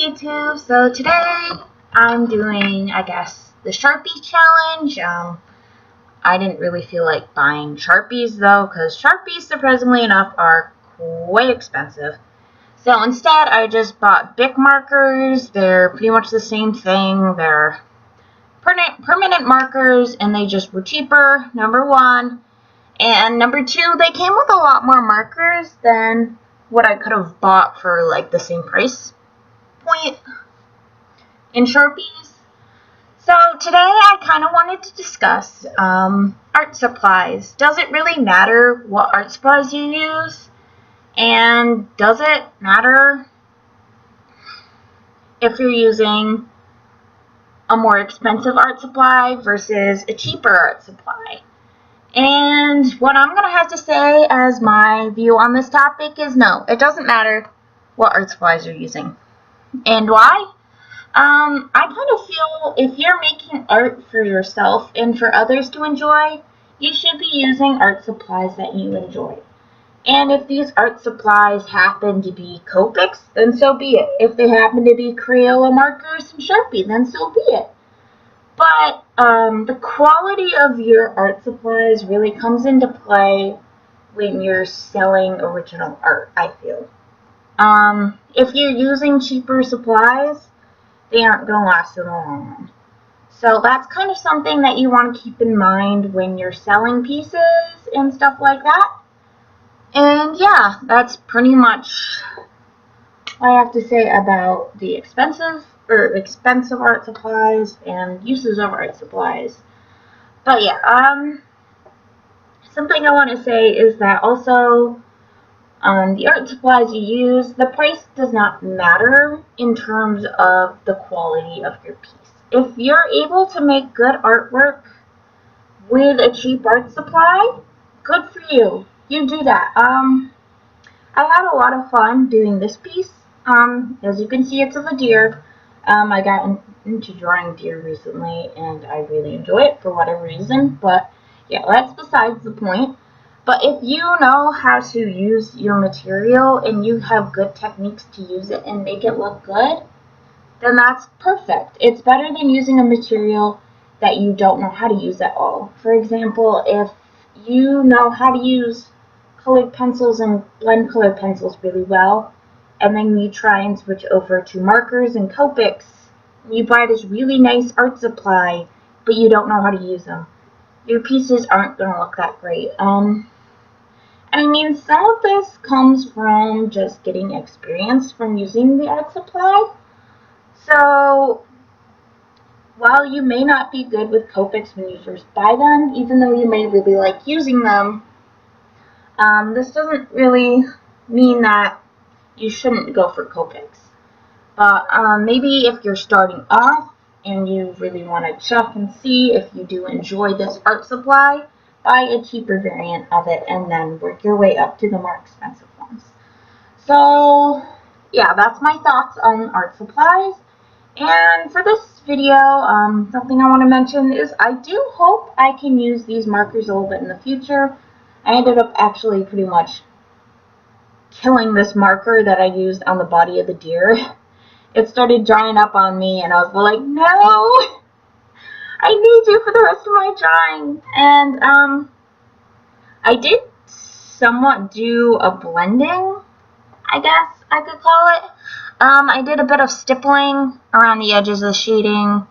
YouTube. So today I'm doing, I guess, the Sharpie challenge. I didn't really feel like buying Sharpies though, because Sharpies, surprisingly enough, are quite expensive. So instead, I just bought Bic markers. They're pretty much the same thing. They're permanent markers, and they just were cheaper, number one. And number two, they came with a lot more markers than what I could have bought for like the same price point in Sharpies. So today I kind of wanted to discuss art supplies. Does it really matter what art supplies you use? And does it matter if you're using a more expensive art supply versus a cheaper art supply? And what I'm going to have to say as my view on this topic is no, it doesn't matter what art supplies you're using. And why? I kind of feel if you're making art for yourself and for others to enjoy, you should be using art supplies that you enjoy. And if these art supplies happen to be Copics, then so be it. If they happen to be Crayola markers and Sharpie, then so be it. But the quality of your art supplies really comes into play when you're selling original art, I feel. If you're using cheaper supplies, they aren't going to last in the long run. So that's kind of something that you want to keep in mind when you're selling pieces and stuff like that. And yeah, that's pretty much what I have to say about the expensive art supplies and uses of art supplies. But yeah, something I want to say is that also the art supplies you use, the price does not matter in terms of the quality of your piece. If you're able to make good artwork with a cheap art supply, good for you. You do that. I had a lot of fun doing this piece. As you can see, it's of a deer. I got into drawing deer recently, and I really enjoy it for whatever reason. But yeah, that's besides the point. But if you know how to use your material and you have good techniques to use it and make it look good, then that's perfect. It's better than using a material that you don't know how to use at all. For example, if you know how to use colored pencils and blend colored pencils really well, and then you try and switch over to markers and Copics, you buy this really nice art supply, but you don't know how to use them, your pieces aren't going to look that great. I mean, some of this comes from just getting experience from using the art supply. So, while you may not be good with Copics when you first buy them, even though you may really like using them, this doesn't really mean that you shouldn't go for Copics. But maybe if you're starting off and you really want to check and see if you do enjoy this art supply, buy a cheaper variant of it and then work your way up to the more expensive ones. So yeah, that's my thoughts on art supplies. And for this video, something I want to mention is I do hope I can use these markers a little bit in the future. I ended up actually pretty much killing this marker that I used on the body of the deer. It started drying up on me and I was like, no! I need you for the rest of my drawing. And I did somewhat do a blending, I guess I could call it. I did a bit of stippling around the edges of the shading,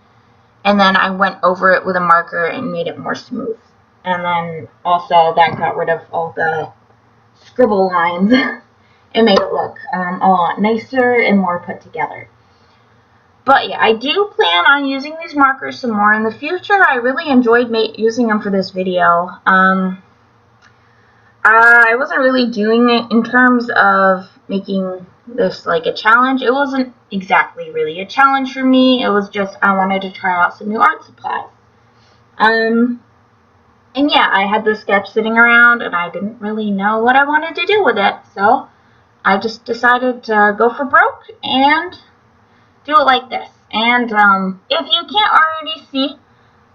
and then I went over it with a marker and made it more smooth. And then also that got rid of all the scribble lines and made it look a lot nicer and more put together. But yeah, I do plan on using these markers some more in the future. I really enjoyed using them for this video. I wasn't really doing it in terms of making this like a challenge. It wasn't exactly really a challenge for me. It was just I wanted to try out some new art supplies. And yeah, I had this sketch sitting around and I didn't really know what I wanted to do with it. So I just decided to go for broke and do it like this. And if you can't already see,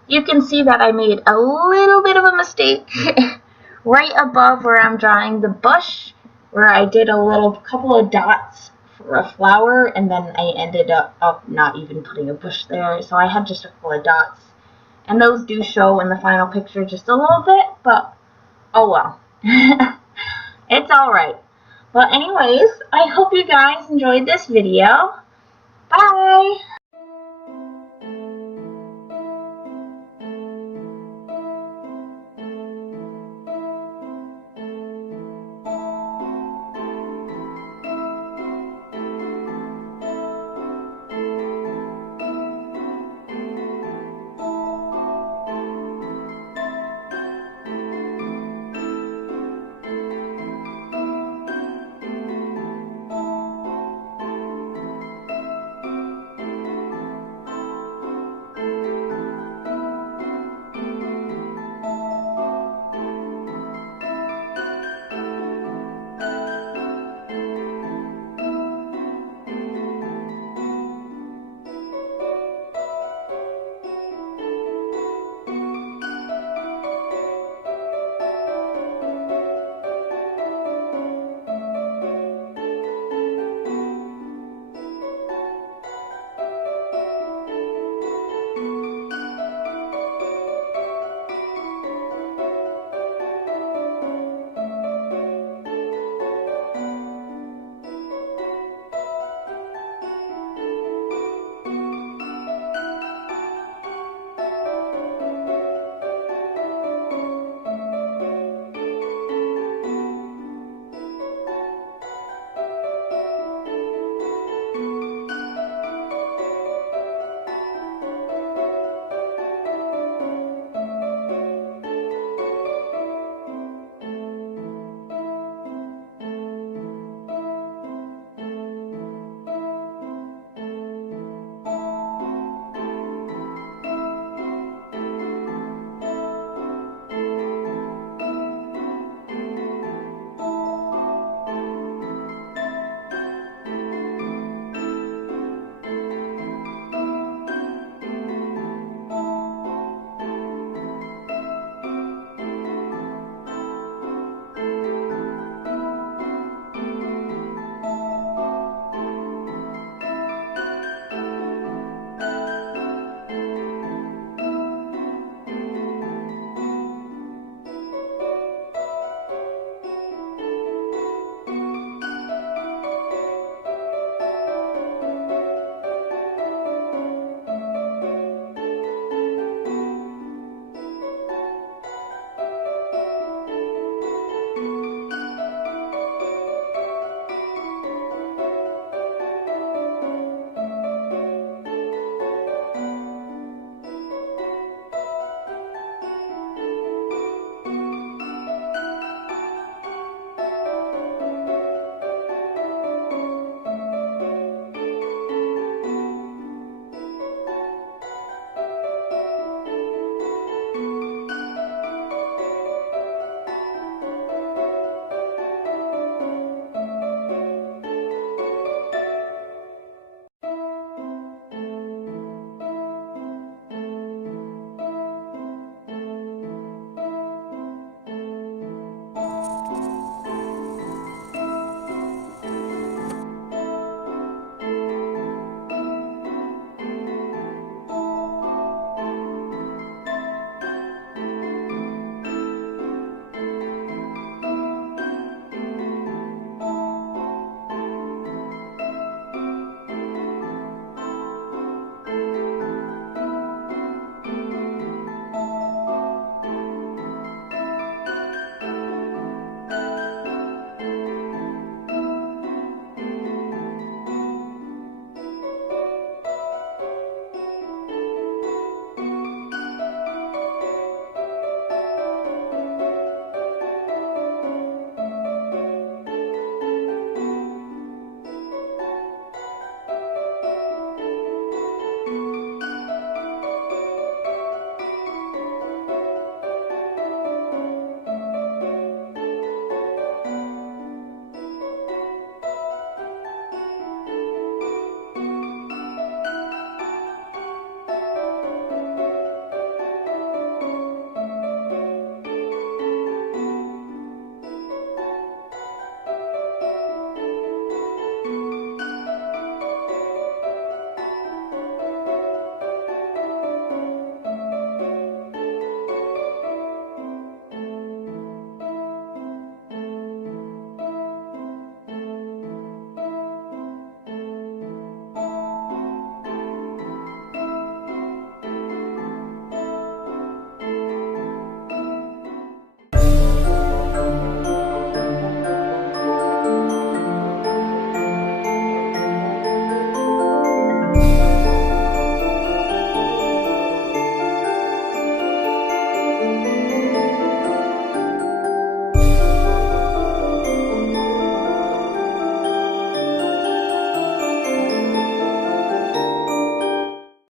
you can see that I made a little bit of a mistake right above where I'm drawing the bush, where I did a couple of dots for a flower, and then I ended up not even putting a bush there, so I had just a couple of dots. And those do show in the final picture just a little bit, but oh well. It's alright. Well, anyways, I hope you guys enjoyed this video. Bye!